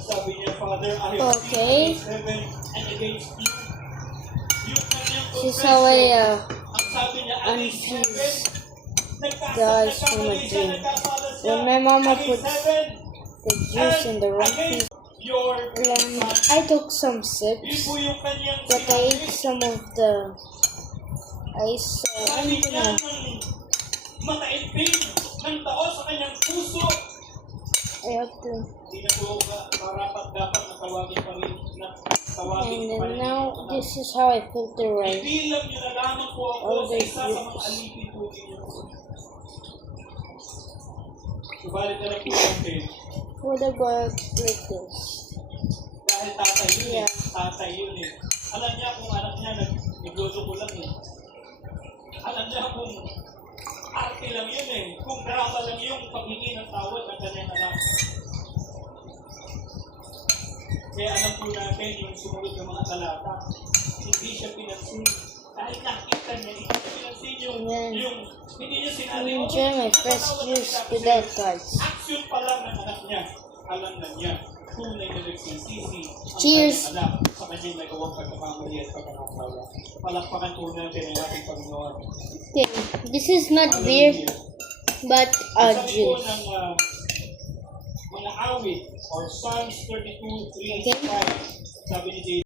Sabi niya, Father, I have Okay. sinned against heaven and against you. Yung kanyang She's away, ang sabi niya, against heaven, guys, from a dream. When my mama puts the juice in the wrong piece, I took some sips, but I ate some of the ice, so I'm gonna... Mataipin ng tao sa kanyang puso. I have to... And then now, this is how I filter rice. All the juice. What about like this? Dahil tatay yun eh. Alam niya kung anak niya nagloso ko lang eh. Alam niya kung arte lang yun eh. Kung drama lang yung paghingi ng tawad ng kanyang anak. Kaya alam po natin yung sumunod ng mga talata. Hindi siya pinansin. Dahil nakita niya, hindi siya pinansin yung hindi niya sinabi. I enjoy my fresh juice without cards. Action pa lang ng anak niya. Alam na niya. Tunay na nagsisisi. Cheers! Ang anak sa kanyang nagawang pagkakamali at pagkakasawa. Palakpakan po natin ang ating Panginoon. Okay, this is not beer, but juice. Ng mga awit or Psalms 32:3-5. Sabi ni